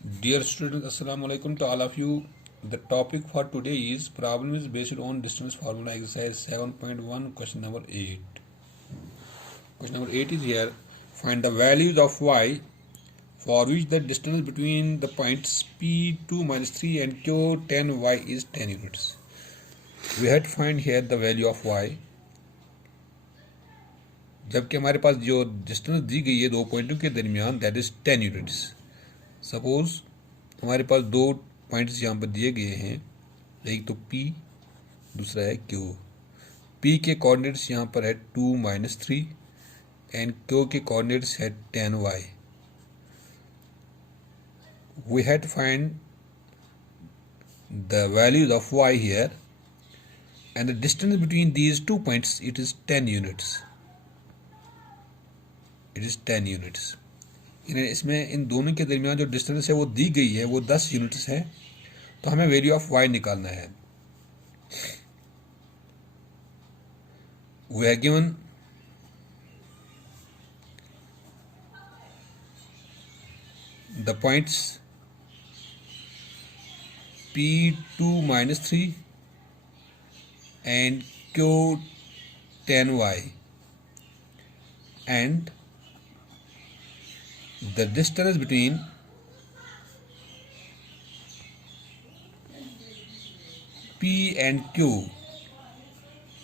Dear students, Assalamu alaikum to all of you. The topic for today is problem is based on distance formula exercise 7.1 question number 8. Question number 8 is here. Find the values of y for which the distance between the points P2 minus 3 and Q10y is 10 units. We had to find here the value of y. जबकि हमारे पास जो distance दी गई है दो पॉइंटों के दरमियान that is 10 units. Suppose हमारे पास दो पॉइंट्स यहाँ पर दिए गए हैं, एक तो P, दूसरा है Q. P के कोऑर्डिनेट्स यहाँ पर है 2 माइनस 3 एंड Q के कोऑर्डिनेट्स है 10y. We had to find the values of y here and the distance between these two points it is 10 units. It is 10 units. इसमें इन दोनों के दरमियान जो डिस्टेंस है वो दी गई है वो 10 यूनिट्स है, तो हमें वैल्यू ऑफ y निकालना है. We are given the points P2 minus 3 and Q10y and the distance between P and Q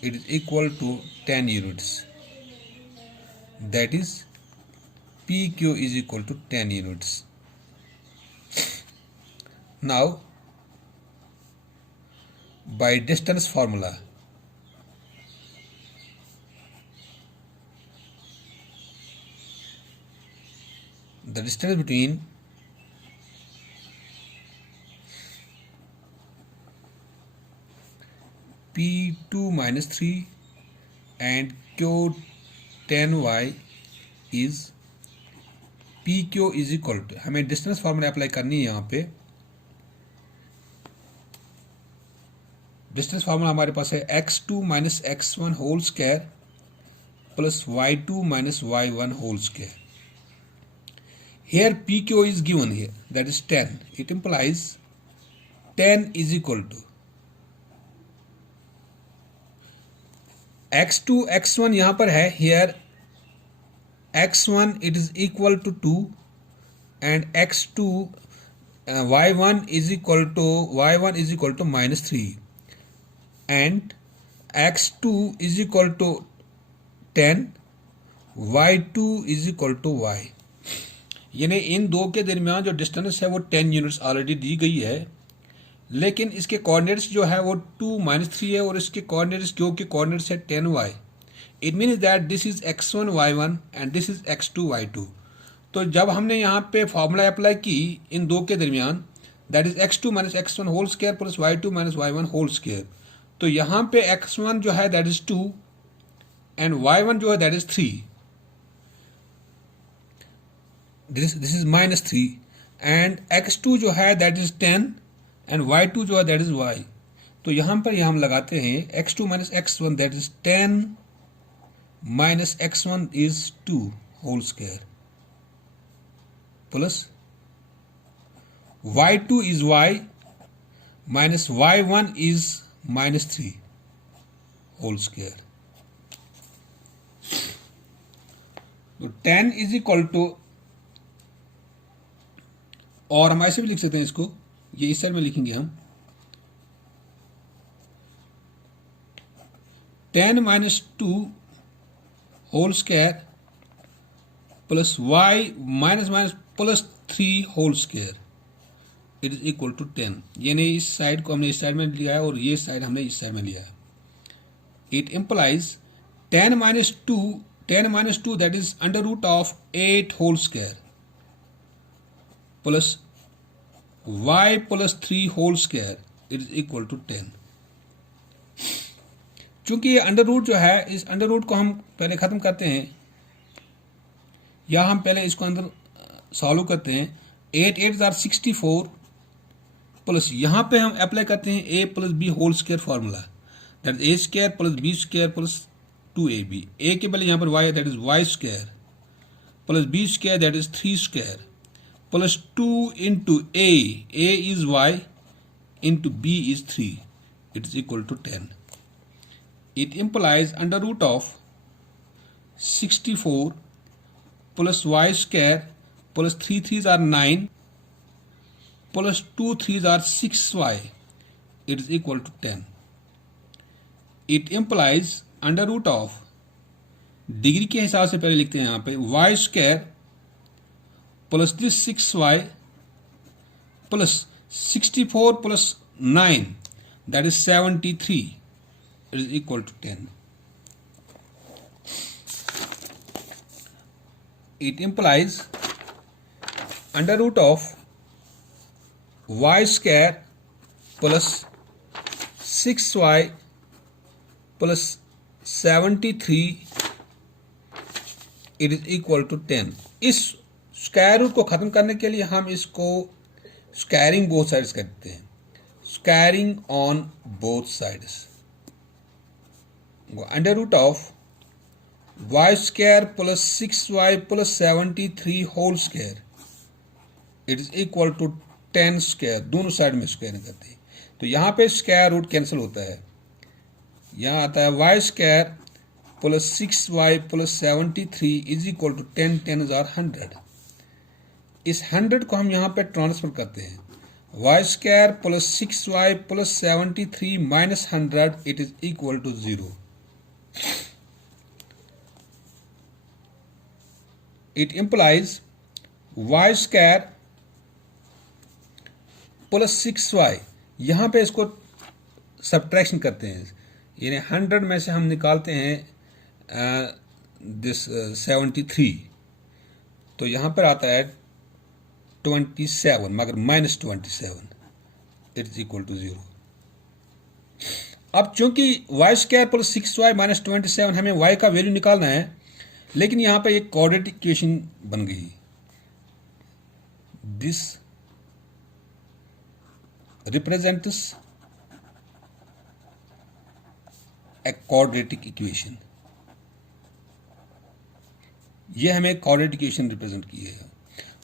it is equal to 10 units. That is PQ is equal to 10 units. Now by distance formula, the distance between P2 minus 3 and Q10y is PQ is equal to, हमें distance formula apply करनी है. यहाँ पे distance formula हमारे पास है x2 minus x1 whole square plus y2 minus y1 whole square. Here PQ is given here, that is 10. It implies 10 is equal to x2 x1 यहाँ पर है. Here x1 it is equal to 2 and x2 y1 is equal to minus 3 and x2 is equal to 10, y2 is equal to y. यानी इन दो के दरमियान जो distance है वो 10 यूनिट्स ऑलरेडी दी गई है, लेकिन इसके कोऑर्डिनेट्स जो है वो 2 माइनस 3 है और इसके कोऑर्डिनेट्स क्यों के कोऑर्डिनेट्स है 10y. It means that this is x1 y1 and this is x2 y2. तो जब हमने यहाँ पे फॉर्मूला अप्लाई की इन दो के दरमियान that is x2 minus x1 whole square plus y2 minus y1 whole square, तो यहाँ पे x1 जो है दैट इज 2 एंड y1 जो है that is 3. This is minus 3 and x2 जो है that is 10 and y2 जो है that is y. तो यहाँ पर हम लगाते हैं x2 minus x1 that is 10 minus x1 is 2 whole square plus y2 is y minus y1 is minus 3 whole square. तो 10 is equal to, और हम ऐसे भी लिख सकते हैं इसको, ये इस साइड में लिखेंगे हम 10 minus 2 whole square plus y minus minus plus 3 whole square it is equal to 10. यानी इस साइड को हमने इस साइड में लिया है और ये साइड हमने इस साइड में लिया है. It implies 10 minus 2 that is under root of 8 whole square plus y plus 3 whole square it is equal to 10. चूंकि ये अंडर रूट जो है, इस अंडर रूट को हम पहले खत्म करते हैं या हम पहले इसको अंदर सॉल्व करते हैं. 8 8 आर 64 प्लस यहाँ पे हम अप्लाई करते हैं a plus b whole square formula that is a square plus b square plus 2ab. a के पहले यहाँ पर y है that is y square plus b square that is 3 square plus 2 into A is y, into B is 3. It is equal to 10. It implies under root of 64 plus y square plus 3 3s are 9 plus 2 3s are 6y. It is equal to 10. It implies under root of, degree के हिसाब से पहले लिखते हैं यहाँ पे, y square plus this 6y plus 64 plus 9 that is 73 is equal to 10. It implies under root of y square plus 6y plus 73 it is equal to 10. इस square root को खत्म करने के लिए हम इसको स्क्वायरिंग बोथ साइड्स करते हैं, squaring on both sides. Under root of y square plus 6y plus 73 whole square it is equal to 10 square. दोनों साइड में स्क्वायरिंग करते हैं तो यहाँ पे स्क्वायर रूट कैंसिल होता है. यहाँ आता है y square plus 6y plus 73 is equal to 10 10 or 100. इस 100 को हम यहाँ पे ट्रांसफर करते हैं. y square plus 6y plus 73 minus 100 it is equal to 0. It implies y square plus 6y, यहाँ पे इसको सब्ट्रैक्शन करते हैं, यानी 100 में से हम निकालते हैं दिस 73, तो यहाँ पर आता है 27 मगर minus 27 it is equal to 0. अब चूंकि y square plus 6y minus 27 हमें y का वैल्यू निकालना है, लेकिन यहाँ पे एक क्वाड्रेटिक इक्वेशन बन गई. This represents a quadratic equation. ये हमें क्वाड्रेटिक इक्वेशन रिप्रेजेंट की है.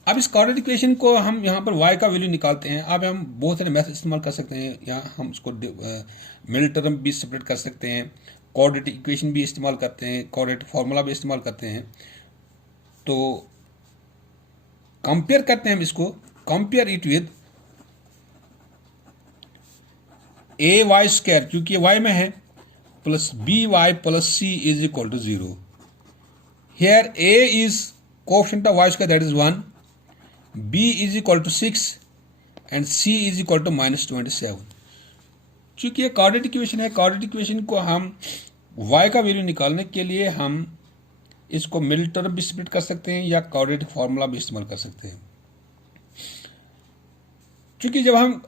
अब इस क्वाड्रेटिक इक्वेशन को हम यहाँ पर y का वैल्यू निकालते हैं. अब हम बहुत सारे मेथड इस्तेमाल कर सकते हैं. यहाँ हम उसको मिडिल टर्म भी सेपरेट कर सकते हैं, क्वाड्रेटिक इक्वेशन भी इस्तेमाल करते हैं, क्वाड्रेटिक फार्मूला भी इस्तेमाल करते हैं. तो कंपेयर करते हैं हम इसको, compare it with a y square, क्योंकि वाई में है, plus b y plus c is equal to 0. Here a is coefficient of y square that is 1, b is equal to 6 and c is equal to minus 27. चूंकि ये quadratic equation है, quadratic equation को हम y का value निकालने के लिए हम इसको मिडिल टर्म भी स्प्लिट कर सकते हैं या क्वाड्रेटिक फार्मूला भी इस्तेमाल कर सकते हैं. क्योंकि जब हम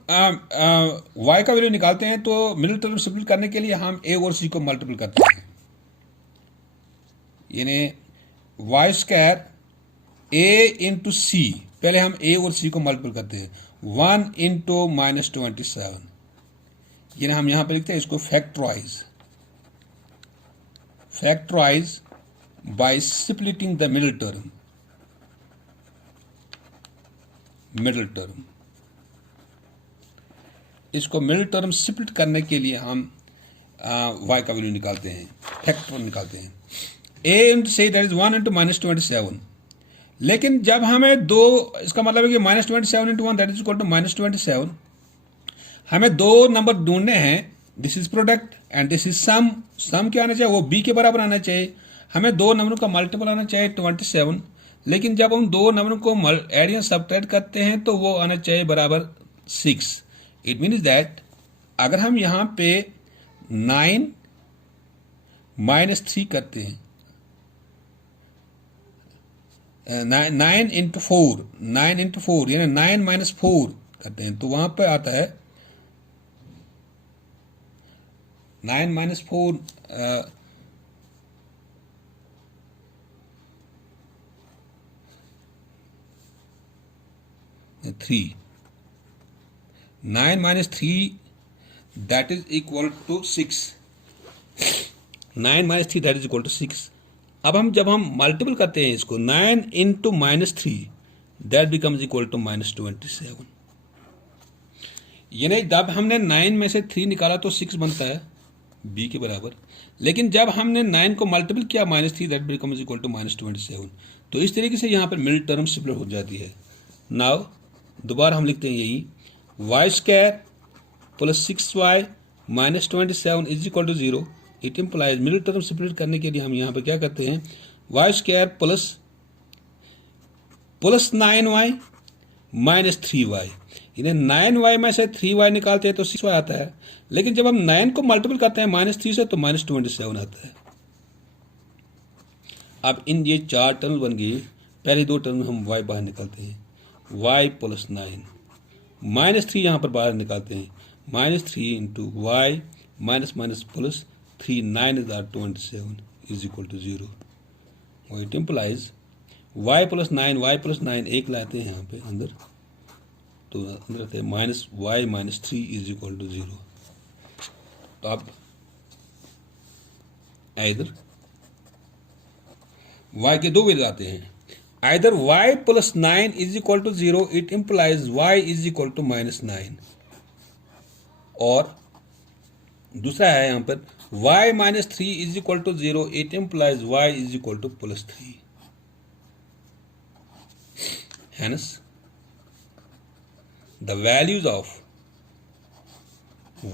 y का वैल्यू निकालते हैं तो मिडिल टर्म स्प्लिट करने के लिए हम a और c को मल्टीपल करते हैं, यानी y स्क्वायर a इंटू सी, पहले हम a और c को मल्टीपल करते हैं, 1 इंटू माइनस 27, यानी हम यहां पे लिखते हैं इसको factorize by splitting the middle term. इसको मिडिल टर्म स्प्लिट करने के लिए हम y का वैल्यू निकालते हैं, फैक्टर निकालते हैं. a इंटू से दैट इज 1 इंटू माइनस 27. लेकिन जब हमें दो, इसका मतलब है कि minus 27 into 1 that is equal to minus 27. हमें दो नंबर ढूंढने हैं, this is product and this is sum. Sum क्या आना चाहिए, वो b के बराबर आना चाहिए. हमें दो नंबरों का मल्टीपल आना चाहिए 27, लेकिन जब हम दो नंबरों को एड या सबट्रैक्ट करते हैं तो वो आना चाहिए बराबर 6. इट मीन्स दैट अगर हम यहाँ पे 9 माइनस 3 करते हैं, 9 इंटू 4 यानी 9 माइनस 4 करते हैं, तो वहां पे आता है 9 minus 4 3. 9 minus 3 that is equal to 6. 9 minus 3 that is equal to 6. अब जब हम मल्टीपल करते हैं इसको 9 into minus 3 that becomes equal to -27। यानी जब हमने 9 में से 3 निकाला तो 6 बनता है b के बराबर, लेकिन जब हमने 9 को मल्टीपल किया -3 दैट बिकम्स इक्वल टू -27। तो इस तरीके से यहाँ पर मिडिल टर्म सिंपल हो जाती है। नाउ दोबारा हम लिखते हैं यही y² plus 6y minus 27 is equal to 0। It implies middle term separate करने के लिए हम यहाँ पर क्या करते हैं, y² plus 9y minus 3y, यानी 9y में से 3y निकालते हैं तो 6y आता है, लेकिन जब हम 9 को मल्टीपल करते हैं -3 से तो -27 आता है। अब इन ये 4 टर्म बन गई, पहले 2 टर्म में हम y बाहर निकालते हैं, y प्लस 9 -3 यहाँ पर बाहर निकालते हैं, -3 into y minus minus plus 3 9 is 27 is equal to 0। It implies y plus 9 एक लाते हैं यहाँ पे अंदर, तो अंदर आते हैं -y minus 3 is equal to 0। तो अब इधर y के 2 वैल्यू आते हैं, either y plus 9 is equal to 0, it implies y is equal to -9, और दूसरा है यहाँ पर y minus 3 is equal to 0, it implies y is equal to +3। Hence, the values of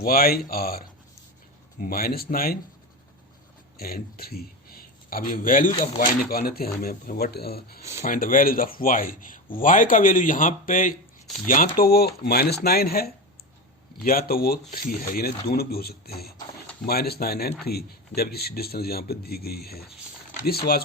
y are -9 and 3। अब ये values of y निकालने थे हमें, find the values of y का वैल्यू यहाँ पे या तो वो -9 है या तो वो 3 है, यानी दोनों भी हो सकते हैं, -9 and 3, जबकि डिस्टेंस यहाँ पे दी गई है। This was